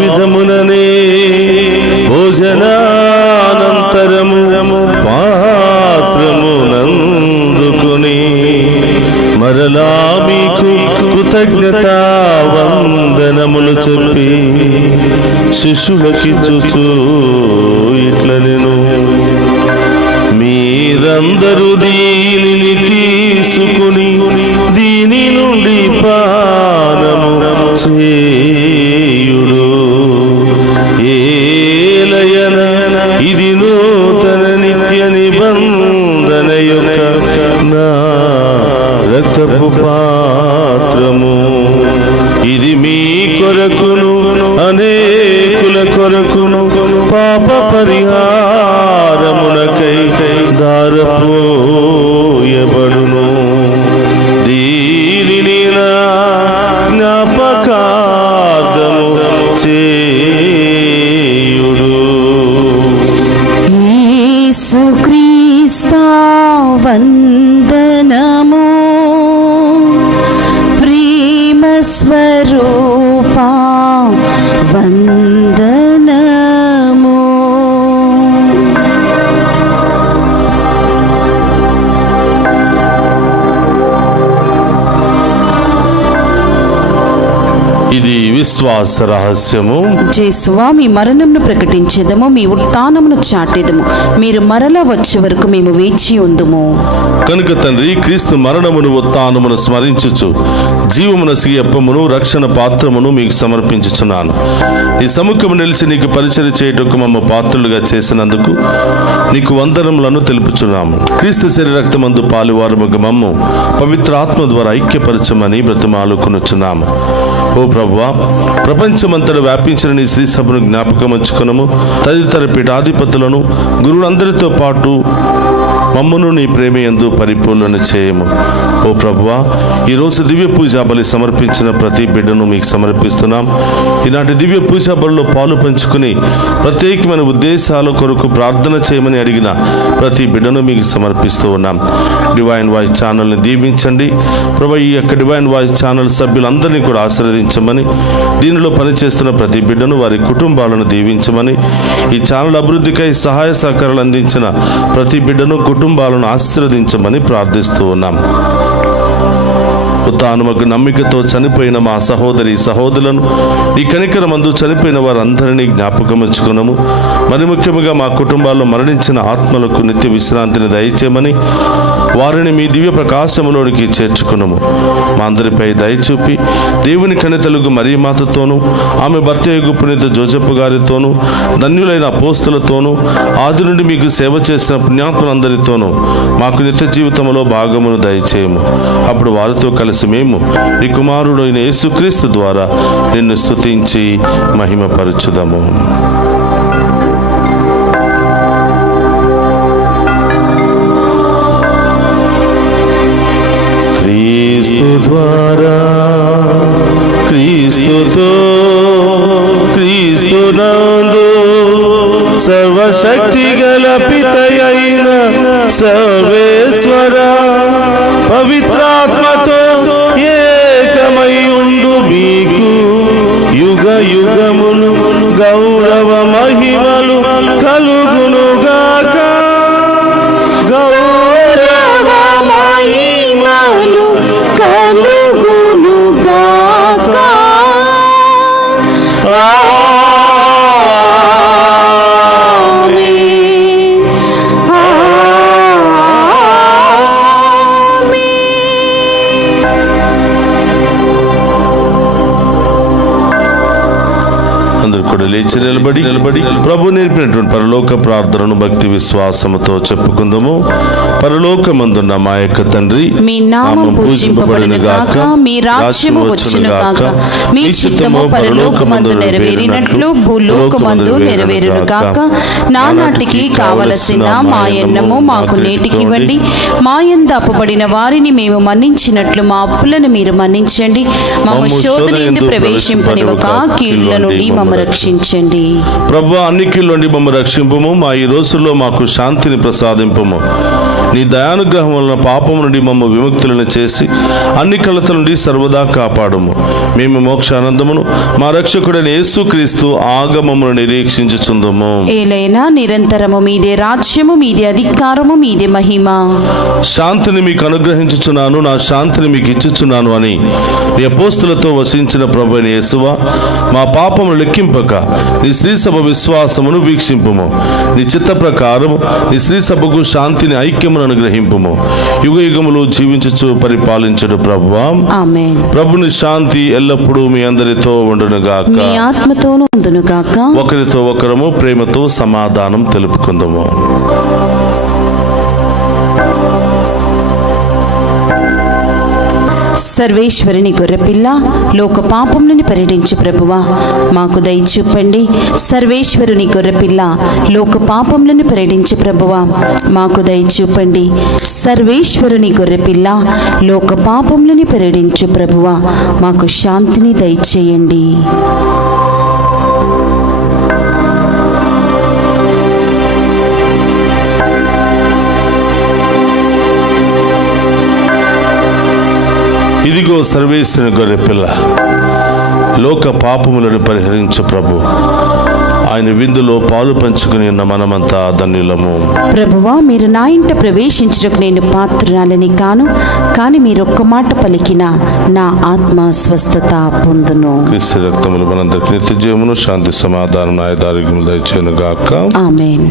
విధముననే భోజనానంతరము పాత్రమునందుకుని మరలా మీకు కృతజ్ఞతా వందనములు చెప్పి శిష్యులకిచ్చుచు ఇట్లనెను, మీరందరూ దీనిని తీసుకుని దీని నుండి పానము చేయుడు. ఏలయన ఇది నూతన నిత్య నిబంధన యొక్క నా రక్తపు పాత్రము. ఇది మీ కొరకును అనేకుల కొరకును పాప పరిహారమునకై దారపోయబడును. దీనిని నా జ్ఞాపకార్థము చేయుడు. యేసుక్రీస్తు వందనము. ప్రేమ స్వరూపా వందనము. ఇది విశ్వాస రహస్యము. జేసువా, మీ మరణమును ప్రకటించేదము, మీ ఉత్థానమును చాటేదము. మీరు మరలా వచ్చే వరకు మేము వేచి ఉందుము. కనుక తండ్రి, క్రీస్తు మరణమును ఉత్థానమును స్మరించుచు జీవమునసి అప్పమును రక్షణ పాత్రమును మీకు సమర్పించుచున్నాను. ఈ సముఖము నిలిచి నీకు పరిచర్య చేయుటకు మమ్మ పాత్రులుగా చేసినందుకు నీకు వందనములను తెలుపుచున్నాము. క్రీస్తు శరీర రక్తమందు పాలువారముగా మమ్ము పవిత్ర ఆత్మ ద్వారా ఐక్యపరచమని బ్రతిమాలుకొనుచున్నాము. ఓ ప్రభువా, ప్రపంచమంతటా వ్యాపించిన నీ శ్రీ సభను జ్ఞాపకం ఉంచుకొనుము. తదితర పీఠాధిపతులను గురువులందరితో పాటు మమ్మను నీ ప్రేమయందు పరిపూర్ణ చేయము. ఓ ప్రభువా, ఈరోజు దివ్య పూజా బలి సమర్పించిన ప్రతి బిడ్డను మీకు సమర్పిస్తున్నాం. ఈనాటి దివ్య పూజా బలిలో పాలు పంచుకుని ప్రత్యేకమైన ఉద్దేశాల కొరకు ప్రార్థన చేయమని అడిగిన ప్రతి బిడ్డను మీకు సమర్పిస్తూ ఉన్నాం. డివైన్ వాయిస్ ఛానల్ని దీవించండి ప్రభు. ఈ యొక్క డివైన్ వాయిస్ ఛానల్ సభ్యులందరినీ కూడా ఆశీర్వదించమని, దీనిలో పనిచేస్తున్న ప్రతి బిడ్డను వారి కుటుంబాలను దీవించమని, ఈ ఛానల్ అభివృద్ధికై సహాయ సహకారాలు అందించిన ప్రతి బిడ్డను కుటుంబాలను ఆశీర్వదించమని ప్రార్థిస్తూ ఉన్నాం. ఉత్థానముకు నమ్మికతో చనిపోయిన మా సహోదరి సహోదరులను ఈ కనికరమందు చనిపోయిన వారందరినీ జ్ఞాపకం ఉంచుకున్నాము. మరి ముఖ్యంగా మా కుటుంబాల్లో మరణించిన ఆత్మలకు నిత్య విశ్రాంతిని దయచేయమని వారిని మీ దివ్య ప్రకాశములోనికి చేర్చుకున్నాము. మా అందరిపై దయచూపి దేవుని కనితలుగు మరియమాతతోనూ, ఆమె భర్త యొగు పునీత జోసెఫ్ గారితోనూ, ధన్యులైన అపోస్తులతోనూ, ఆది నుండి మీకు సేవ చేసిన పుణ్యాత్మలందరితోనూ మాకు నిత్య జీవితంలో భాగమును దయచేయము. అప్పుడు వారితో కలిసి మేము నీ కుమారుడైన యేసుక్రీస్తు ద్వారా నిన్ను స్తుతించి మహిమపరచుదము. క్రీస్తు ద్వారా, క్రీస్తుతో, క్రీస్తునందు సర్వశక్తి గల పితయైన సర్వేశ్వర పవిత్రాత్మతో ఏకమై ఉండు మీకు యుగ యుగములు గౌరవ మహిమలు కలుగునుగాక. గౌరవ మహిమలు కలుగునుగాక. లేచి నిలబడి ప్రభు నేర్పినటువంటి పరలోక ప్రార్థనను భక్తి విశ్వాసముతో చెప్పుకుందాము. పరలోకమందున్న మా యొక్క తండ్రి, మీ నామం పూజింపబడును గాక, మీ రాజ్యము వచ్చును గాక, మీ చిత్తము పరలోకమందు నెరవేరినట్లు భూలోకమందు నెరవేరును గాక. నానాటికి కావలసిన మా అన్నము మాకు నేటికి ఇవ్వండి. మా యందు అప్పుబడిన వారిని మేము మన్నించినట్లు మా అప్పులను మీరు మన్నించండి. మమ్ము శోధన యందు ప్రవేశింపనివ్వక కీళ్ల నుండి మమ్ము రక్షించండి. ప్రభువా, అన్ని కీళ్ళ నుండి మమ్ము రక్షింపుము. మా ఈ రోజుల్లో మాకు శాంతిని ప్రసాదింపుము. నీ దయానుగ్రహం వలన పాపము నుండి మమ్ము విముక్తులను చేసి అన్ని కలతల నుండి సర్వదా కాపాడుము. మేము మోక్షానందమును మా రక్షకుడైన యేసుక్రీస్తు ఆగమమును నిరీక్షించుచుందుము. ఏలైనా నిరంతరము మీదే రాజ్యము, మీదే అధికారము, మీదే మహిమ. శాంతిని మీకు అనుగ్రహించుచున్నాను, నా శాంతిని మీకు ఇచ్చుచున్నాను అని నీ అపోస్తులతో వసించిన ప్రభువైన యేసువా, మా పాపమును లెక్కింపక నీ శ్రీ సభ విశ్వాసమును వీక్షింపుము. నీ చిత్త ప్రకారము నీ శ్రీ సభకు శాంతిని, ఐక్యమును అనుగ్రహింపుము. యుగ యుగములు జీవించుచు పరిపాలించుడు ప్రభువా. ఆమేన్. ప్రభుని శాంతి ఎల్లప్పుడూ మీ అందరితో ఉండునుగాక, మీ ఆత్మతోనూ ఉండునుగాక. ఒకరితో ఒకరము ప్రేమతో సమాధానం తెలుపుకుందాము. సర్వేశ్వరుని గొర్రెపిల్ల, లోక పాపములను పరిహరించు ప్రభువా, మాకు దయ చూపండి. సర్వేశ్వరుని గొర్రెపిల్ల, లోక పాపములను పరిహరించు ప్రభువా, మాకు దయ చూపండి. సర్వేశ్వరుని గొర్రెపిల్ల, లోక పాపములను పరిహరించు ప్రభువా, మాకు శాంతిని దయచేయండి. ఇదిగో సర్వేశ్వరుని గొర్రెపిల్ల, లోక పాపములను పరిహరించు ప్రభు. ఆయన విందులో పాలు పంచుకుని ఉన్న మనమంతా ధన్యులము. ప్రభువా, మీరు నా ఇంట ప్రవేశించుటకు నేను పాత్రురాలని కాను, కానీ మీరు ఒక్క మాట పలికిన నా ఆత్మ స్వస్థత పొందును. క్రీస్తు రక్తములు మనందరికి నిత్య జీవమును, శాంతి, సమాధానం, ఆయుధారోగ్యములు దయచేయును గాక. ఆమేన్.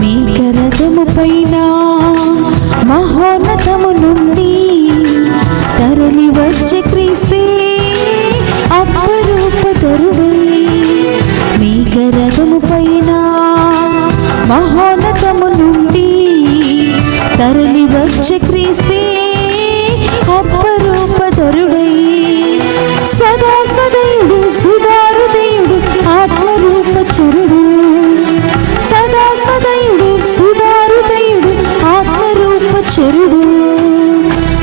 మేఘరథము పైన మహోన్నతము నుండి తరలి వచ్చే క్రీస్తే అపరూపధరుడై. మేఘరథము పైన మహోన్నతము నుండి తరలి వచ్చే క్రీస్తే అపరూపధరుడై. సదా సదయుడు సుధారుదయుడు ఆత్మరూపచరుడు. సదా సదయుడు సుధారుదయుడు ఆత్మరూపచరుడు.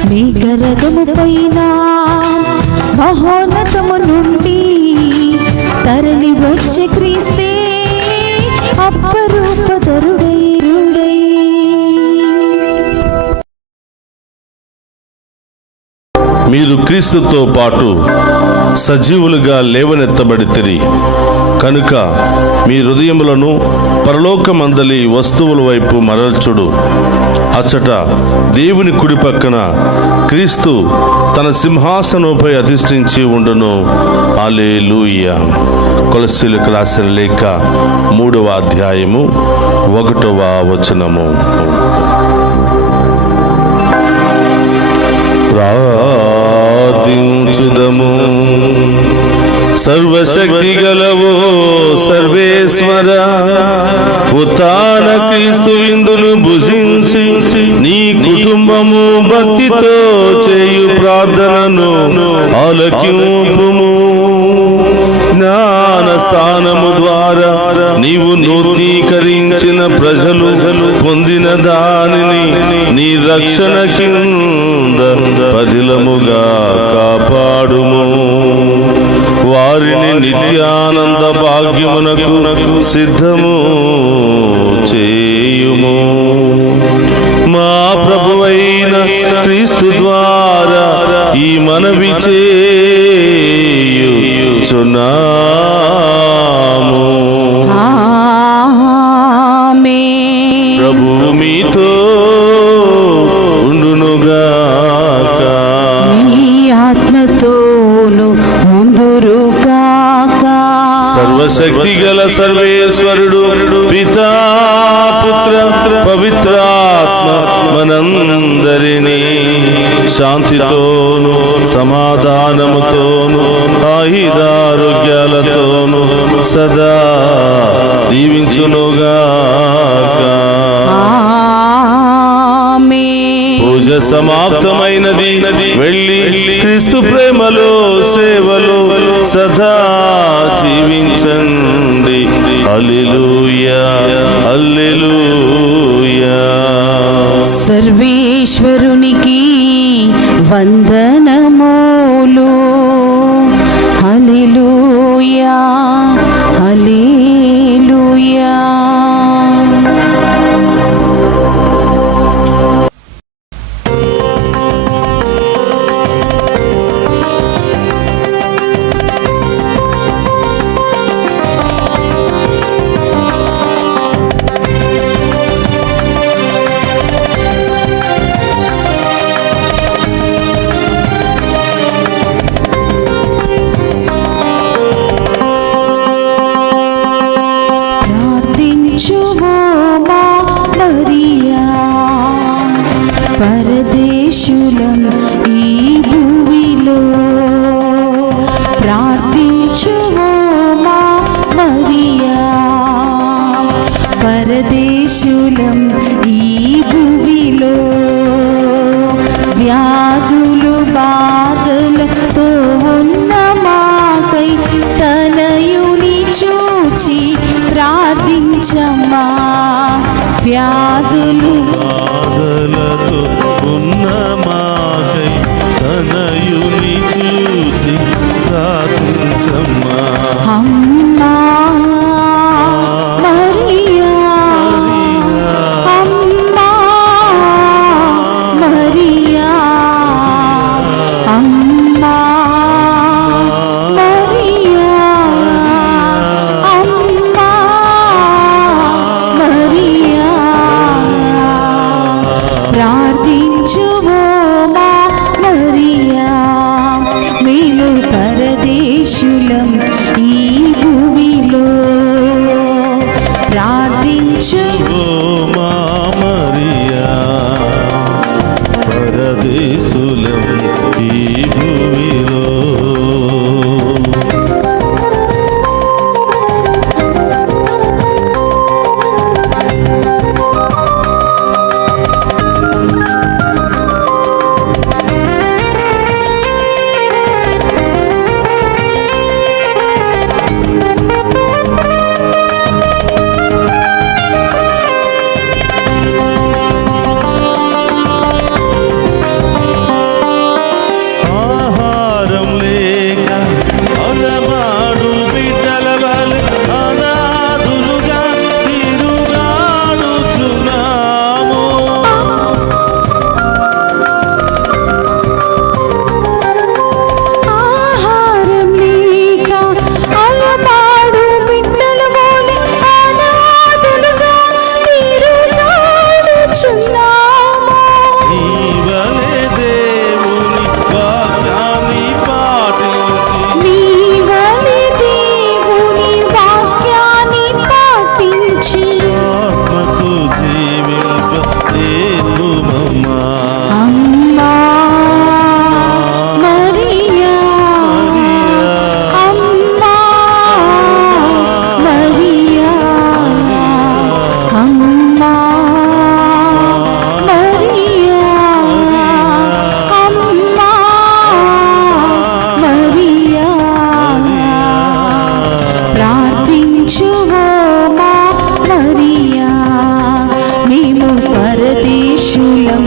మేఘరథము పైన మహోన్నతము నుండి తరలి వచ్చే క్రీస్తే అపరూపధరుడై. మీరు క్రీస్తుతో పాటు సజీవులుగా లేవనెత్తబడితిరి కనుక మీ హృదయములను పరలోకమందలి వస్తువుల వైపు మరల్చుడు. అచ్చట దేవుని కుడి పక్కన క్రీస్తు తన సింహాసనంపై అధిష్ఠించి ఉండును. హల్లెలూయా. కొలస్సీయులకు రాసిన లేఖ 3వ అధ్యాయము 1వ వచనము. ప్రార్థించుదము. సర్వశక్తి గలవో సర్వేశ్వర, ఉత్థాన క్రీస్తు విందును భుజించి నీ కుటుంబము భక్తితో చేయు ప్రార్థనను ఆలకింపుము. జ్ఞాన స్థానము ద్వారా నీవు నూతనీకరించిన ప్రజలు పొందిన దానిని నీ రక్షణ కింద పదిలముగా కాపాడుము. వారిని నిత్యానంద భాగ్యమునకు సిద్ధము చేయుము. మా ప్రభువైన క్రీస్తు ద్వారా ఈ మనవి చేయుచున్నాము. ఆమేన్. ప్రభువు మీతో ఉండునుగాక. మీ ఆత్మతోను ఉందురుగాక. సర్వశక్తి గల సర్వేశ్వరుడు పితా పుత్ర పవిత్రాత్మ మనందరినీ శాంతితోను సమాధానముతోను ఆయుధారోగ్యాలతోను సదా దీవించునుగాక. ఆమేన్. పూజ సమాప్తమైనది. వెళ్ళి క్రీస్తు ప్రేమలో సేవలో సదా జీవించండి. హల్లెలూయా, హల్లెలూయా. సర్వేశ్వరునికి వందనములు. హల్లెలూయా, హల్లెలూయా. వ్యాధులు బాధలతో ఉన్న మాకై తనయుని చూసి ప్రార్థించమ్మా. అమ్మా మరియా, అమ్మా మరియా, అమ్మా మరియా, అమ్మా మరియా, ప్రార్థించుము మా మరియా, మేము పరదేశులం ఈ భూమిలో. ప్రార్థించు ఓ మా మరియా, పరదేశులం ఈ భూమిలో. ఆహారం లేక అలమాడు బిడ్డల వలె అనాథులుగా తిరుగాడుచున్నాము. ఆహారం లేక అలమాడు బిడ్డల వలె అనాథులుగా తిరుగాడుచున్నాము. నీ వలె దేవుని వాక్యాన్ని పాటించి నీ వలె దేవుని వాక్యాన్ని పాటించి ఆత్మతో జీవింప నేర్పుమమ్మా. అమ్మా మరియా, అమ్మా మరియా, అమ్మా మరియా, అమ్మా మరియా, ప్రార్థించుము మా మరియా, మేము పరదేశులం